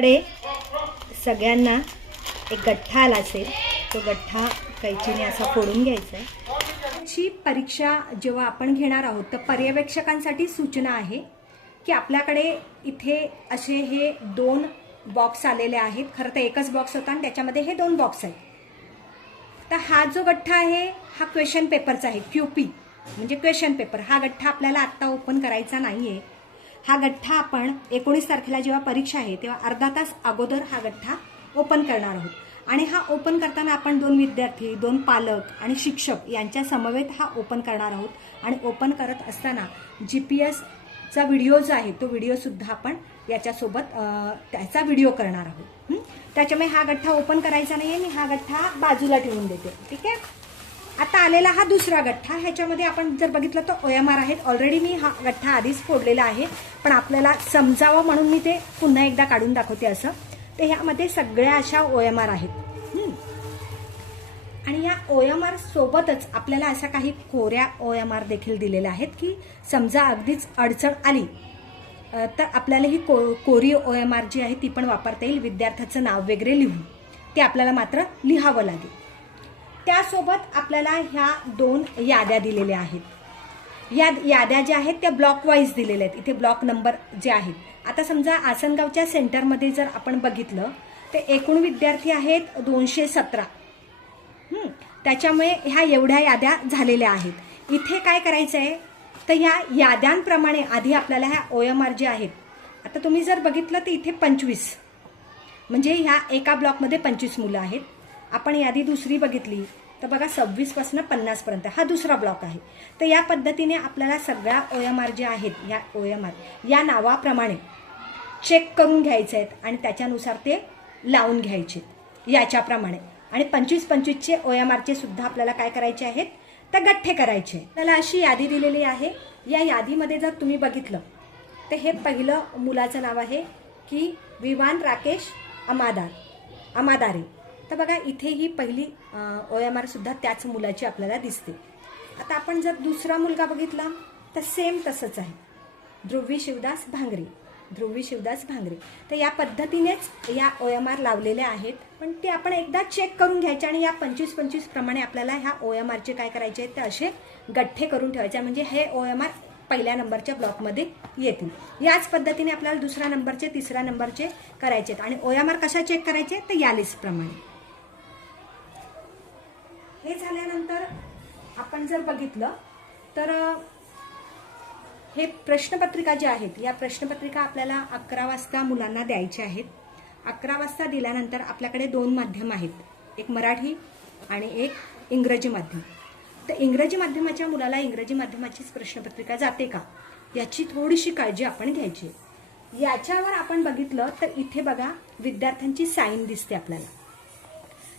आपल्याकडे सगळ्यांना एक गठ्ठा आला असेल. तो गठ्ठा कैचीने असा फोडून घ्यायचा आहे. ची परीक्षा जेव्हा आपण घेणार आहोत तर पर्यवेक्षकांसाठी सूचना आहे की आपल्याकडे इथे असे हे दोन बॉक्स आलेले आहेत. खरं तर एकच बॉक्स होता आणि त्याच्यामध्ये हे दोन बॉक्स आहेत. तर हा जो गठ्ठा आहे हा क्वेश्चन पेपरचा आहे क्यू पी म्हणजे क्वेश्चन पेपर. हा गठ्ठा आपल्याला आत्ता ओपन करायचा नाही आहे हा गठ्ठा आपण एकोणीस तारखेला जेव्हा परीक्षा आहे तेव्हा अर्धा तास अगोदर हा गठ्ठा ओपन करणार आहोत. आणि हा ओपन करताना आपण दोन विद्यार्थी दोन पालक आणि शिक्षक यांच्या समवेत हा ओपन करणार आहोत. आणि ओपन करत असताना जी पी एसचा व्हिडिओ जो आहे तो व्हिडिओसुद्धा आपण याच्यासोबत त्याचा व्हिडिओ करणार आहोत. त्याच्यामुळे हा गठ्ठा ओपन करायचा नाही आहे मी हा गठ्ठा बाजूला ठेवून देते. ठीक आहे? आता आलेला हा दुसरा गठ्ठा. ह्याच्यामध्ये आपण जर बघितलं तर ओ एम आर आहेत. ऑलरेडी मी हा गठ्ठा आधीच फोडलेला आहे. पण आपल्याला समजावं म्हणून मी ते पुन्हा एकदा काढून दाखवते असं. तर ह्यामध्ये सगळ्या अशा ओ एम आर आहेत आणि या ओ एम आर सोबतच आपल्याला अशा काही कोऱ्या ओ एम आर देखील दिलेल्या आहेत की समजा अगदीच अडचण आली तर आपल्याला ही को कोरी ओ एम आर जी आहे ती पण वापरता येईल. विद्यार्थ्याचं नाव वगैरे लिहून. ते आपल्याला मात्र लिहावं लागेल. त्यासोबत आपल्याला ह्या दोन याद्या दिलेल्या आहेत. या याद्या ज्या आहेत त्या ब्लॉक वाईज दिलेल्या आहेत. इथे ब्लॉक नंबर जे आहेत. आता समजा आसनगावच्या सेंटरमध्ये जर आपण बघितलं तर एकूण विद्यार्थी आहेत दोनशे सतरा. त्याच्यामुळे ह्या एवढ्या याद्या झालेल्या आहेत. इथे काय करायचं आहे तर ह्या याद्यांप्रमाणे आधी आपल्याला ह्या ओ एम आर जे आहेत आता तुम्ही जर बघितलं तर इथे पंचवीस. म्हणजे ह्या एका ब्लॉकमध्ये पंचवीस मुलं आहेत. आपण यादी दुसरी बघितली तर बघा सव्वीसपासून पन्नासपर्यंत हा दुसरा ब्लॉक आहे. तर या पद्धतीने आपल्याला सगळ्या ओ एम आर जे आहेत या ओ एम आर या नावाप्रमाणे चेक करून घ्यायचे आहेत आणि त्याच्यानुसार ते लावून घ्यायचे याच्याप्रमाणे. आणि पंचवीस पंचवीसचे ओ एम आरचे सुद्धा आपल्याला काय करायचे आहेत? तर गठ्ठे करायचे त्याला अशी यादी दिलेली आहे. या यादीमध्ये जर तुम्ही बघितलं तर हे पहिलं मुलाचं नाव आहे की विवान राकेश अमादार अमादारे. तर बघा इथे ही पहिली ओ एम आर सुद्धा त्याच मुलाची आपल्याला दिसते. आता आपण जर दुसरा मुलगा बघितला तर सेम तसंच आहे. ध्रुवी शिवदास भांगरे. ध्रुवी शिवदास भांगरे. तर या पद्धतीनेच या ओ एम आर लावलेल्या आहेत पण ते आपण एकदा चेक करून घ्यायचे आणि या पंचवीस पंचवीस प्रमाणे आपल्याला ह्या ओ एम आरचे काय करायचे आहेत ते असे गठ्ठे करून ठेवायचे म्हणजे हे ओ एम आर पहिल्या नंबरच्या ब्लॉकमध्ये येतील. याच पद्धतीने आपल्याला दुसऱ्या नंबरचे तिसऱ्या नंबरचे करायचे आहेत. आणि ओ एम आर कशा चेक करायचे? तर या लिस्टप्रमाणे हे झाल्यानंतर आपण जर बघितलं तर हे प्रश्नपत्रिका ज्या आहेत या प्रश्नपत्रिका आपल्याला अकरा वाजता मुलांना द्यायच्या आहेत. अकरा वाजता दिल्यानंतर आपल्याकडे दोन माध्यम आहेत. एक मराठी आणि एक इंग्रजी माध्यम. तर इंग्रजी माध्यमाच्या मुलाला इंग्रजी माध्यमाचीच प्रश्नपत्रिका जाते का? याची थोडीशी काळजी आपण घ्यायची. याच्यावर आपण बघितलं तर इथे बघा विद्यार्थ्यांची साईन दिसते आपल्याला.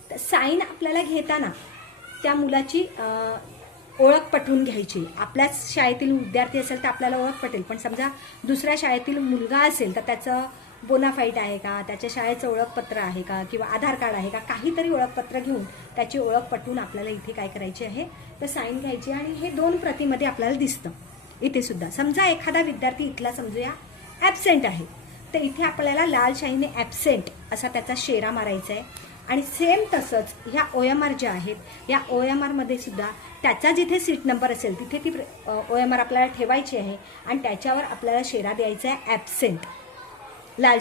तर साईन आपल्याला घेताना त्या मुलाची ओळख पटवून घ्यायची. आपल्याच शाळेतील विद्यार्थी असेल तर आपल्याला ओळख पटेल. पण समजा दुसऱ्या शाळेतील मुलगा असेल तर त्याचं बोनाफाईट आहे का? त्याच्या शाळेचं ओळखपत्र आहे का? किंवा आधार कार्ड आहे का? काहीतरी ओळखपत्र घेऊन त्याची ओळख पटवून आपल्याला इथे काय करायची आहे? तर साईन घ्यायची आणि हे दोन प्रतीमध्ये आपल्याला दिसतं. इथे सुद्धा. समजा एखादा विद्यार्थी इथला समजूया ॲबसेंट आहे. तर इथे आपल्याला लाल शाहीने ॲबसेंट असा त्याचा शेरा मारायचा आहे. आणि सेम तसंच ह्या ओ एम आर ज्या आहेत या ओ एम आरमध्ये सुद्धा त्याचा जिथे सीट नंबर असेल तिथे ती ओ एम आर आपल्याला ठेवायची आहे आणि त्याच्यावर आपल्याला शेरा द्यायचा आहे ॲबसेंट लाल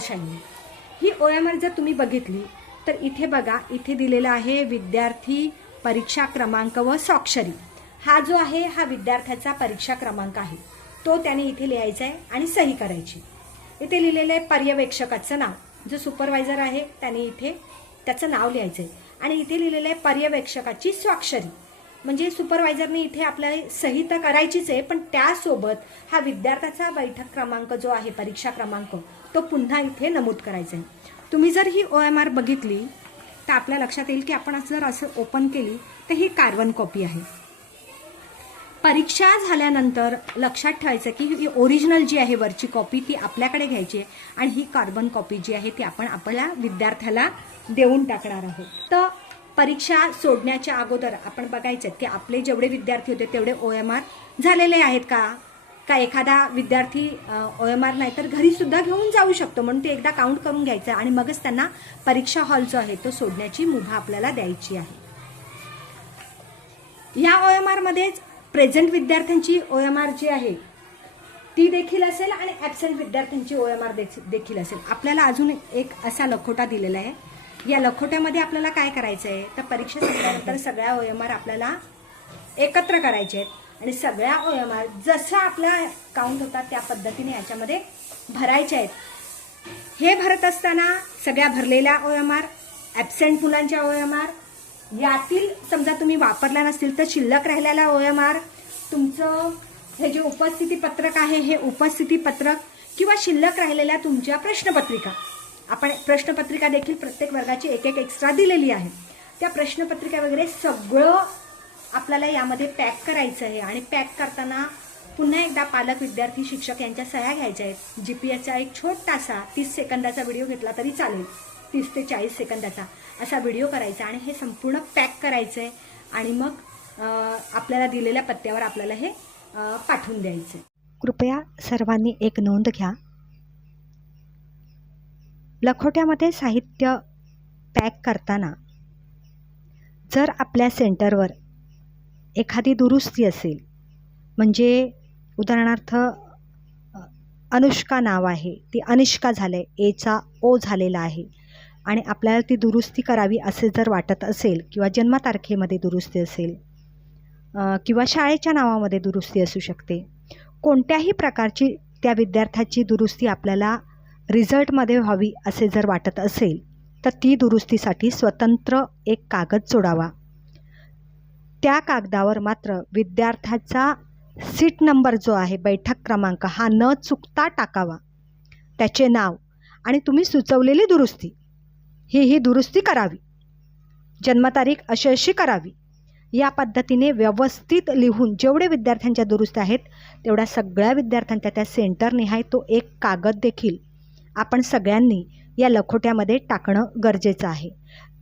ही ओ एम आर जर तुम्ही बघितली तर इथे बघा इथे दिलेलं आहे विद्यार्थी परीक्षा क्रमांक व स्वाक्षरी हा जो आहे हा विद्यार्थ्याचा परीक्षा क्रमांक आहे. तो त्याने इथे लिहायचा आहे आणि सही करायची. इथे लिहिलेलं आहे पर्यवेक्षकाचं नाव. जो सुपरवायझर आहे त्याने इथे त्याचं नाव लिहायचं आहे आणि इथे लिहिलेलं आहे पर्यवेक्षकाची स्वाक्षरी. म्हणजे सुपरवायझरने इथे आपल्याला सही तर करायचीच आहे पण त्यासोबत हा विद्यार्थ्याचा बैठक क्रमांक जो आहे परीक्षा क्रमांक तो पुन्हा इथे नमूद करायचा आहे तुम्ही जर ही ओ एम आर बघितली तर आपल्या लक्षात येईल की आपण जर असं ओपन केली तर ही कार्बन कॉपी आहे. परीक्षा झाल्यानंतर लक्षात ठेवायचं की ही ओरिजिनल जी आहे वरची कॉपी ती आपल्याकडे घ्यायची आहे आणि ही कार्बन कॉपी जी आहे ती आपण आपल्या विद्यार्थ्याला देऊन टाकणार आहोत. तर परीक्षा सोडण्याच्या अगोदर आपण बघायचं की आपले जेवढे विद्यार्थी होते तेवढे ओ एम आर झालेले आहेत का? का एखादा विद्यार्थी ओ एम आर नाही तर घरीसुद्धा घेऊन जाऊ शकतो. म्हणून ते एकदा काउंट करून घ्यायचं आणि मगच त्यांना परीक्षा हॉल जो आहे तो सोडण्याची मुभा आपल्याला द्यायची आहे. या ओ एम आरमध्येच प्रेझेंट विद्यार्थ्यांची ओ एम आर जी आहे ती देखील असेल आणि ॲबसेंट विद्यार्थ्यांची ओ एम आर देखील असेल. आपल्याला अजून एक असा लखोटा दिलेला आहे. या लखोट्यामध्ये आपल्याला काय करायचं आहे? तर परीक्षा संपल्यानंतर सगळ्या ओ एम आर आपल्याला एकत्र करायचे आहेत. आणि सगळ्या ओ एम आर जसं आपला काउंट होतात त्या पद्धतीने याच्यामध्ये भरायच्या आहेत. हे भरत असताना सगळ्या भरलेल्या ओ एम आर ॲबसेंट मुलांच्या ओ एम आर यातील समजा तुम्ही वापरला नसतील तर शिल्लक राहिलेला ओ एम आर तुमचं हे जे उपस्थिती पत्रक आहे हे उपस्थिती पत्रक किंवा शिल्लक राहिलेल्या तुमच्या प्रश्नपत्रिका. आपण प्रश्नपत्रिका देखील प्रत्येक वर्गाची एक एक एक्स्ट्रा दिलेली आहे. त्या प्रश्नपत्रिका वगैरे सगळं आपल्याला यामध्ये पॅक करायचं आहे आणि पॅक करताना पुन्हा एकदा पालक विद्यार्थी शिक्षक यांच्या सह्या घ्यायच्या आहेत. जी पी एसचा एक छोटासा तीस सेकंदाचा व्हिडिओ घेतला तरी चालेल. तीस ते चाळीस सेकंदाचा. असा व्हिडिओ करायचा आणि हे संपूर्ण पॅक करायचं आहे आणि मग आपल्याला दिलेल्या पत्त्यावर आपल्याला हे पाठवून द्यायचं आहे कृपया सर्वांनी एक नोंद घ्या. लखोट्यामध्ये साहित्य पॅक करताना जर आपल्या सेंटरवर एखादी दुरुस्ती असेल म्हणजे उदाहरणार्थ अनुष्का नाव आहे ती अनिष्का झालं आहे एचा ओ झालेला आहे आणि आपल्याला ती दुरुस्ती करावी असे जर वाटत असेल किंवा जन्मतारखेमध्ये दुरुस्ती असेल किंवा शाळेच्या नावामध्ये दुरुस्ती असू शकते कोणत्याही प्रकारची त्या विद्यार्थ्याची दुरुस्ती आपल्याला रिझल्टमध्ये व्हावी असे जर वाटत असेल तर ती दुरुस्तीसाठी स्वतंत्र एक कागद जोडावा त्या कागदावर मात्र विद्यार्थ्याचा सीट नंबर जो आहे बैठक क्रमांक हा न चुकता टाकावा. त्याचे नाव आणि तुम्ही सुचवलेली दुरुस्ती ही ही दुरुस्ती करावी. जन्मतारीख अशी अशी करावी. या पद्धतीने व्यवस्थित लिहून जेवढे विद्यार्थ्यांच्या दुरुस्त्या आहेत तेवढ्या सगळ्या विद्यार्थ्यांच्या त्या सेंटरनिहाय तो एक कागद देखील आपण सगळ्यांनी या लखोट्यामध्ये टाकणं गरजेचं आहे.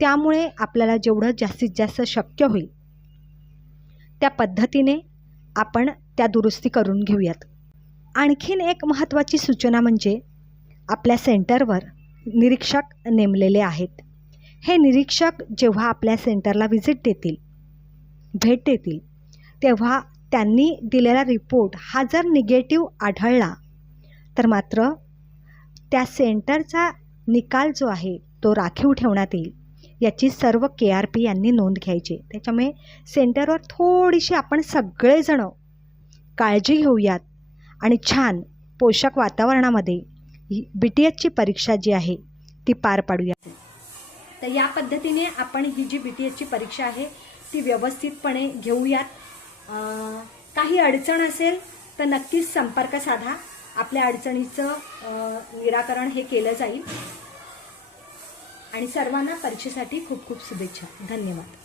त्यामुळे आपल्याला जेवढं जास्तीत जास्त शक्य होईल त्या पद्धतीने आपण त्या दुरुस्ती करून घेऊयात. आणखीन एक महत्त्वाची सूचना म्हणजे आपल्या सेंटरवर निरीक्षक नेमलेले आहेत. हे निरीक्षक जेव्हा आपल्या सेंटरला व्हिजिट देतील भेट देतील तेव्हा त्यांनी दिलेला रिपोर्ट हा जर निगेटिव्ह आढळला तर मात्र त्या सेंटरचा निकाल जो आहे तो राखीव ठेवण्यात येईल याची सर्व के आर पी यांनी नोंद घ्यायची. त्याच्यामुळे सेंटरवर थोडीशी आपण सगळेजणं काळजी घेऊयात आणि छान पोषक वातावरणामध्ये बी टी एचची परीक्षा जी आहे ती पार पाडूया. तर या पद्धतीने आपण ही जी बी टी एचची परीक्षा आहे ती व्यवस्थितपणे घेऊयात. काही अडचण असेल तर नक्कीच संपर्क साधा. आपल्या अडचणीचं निराकरण हे केलं जाईल. आणि सर्वांना परीक्षेसाठी खूप खूप शुभेच्छा. धन्यवाद.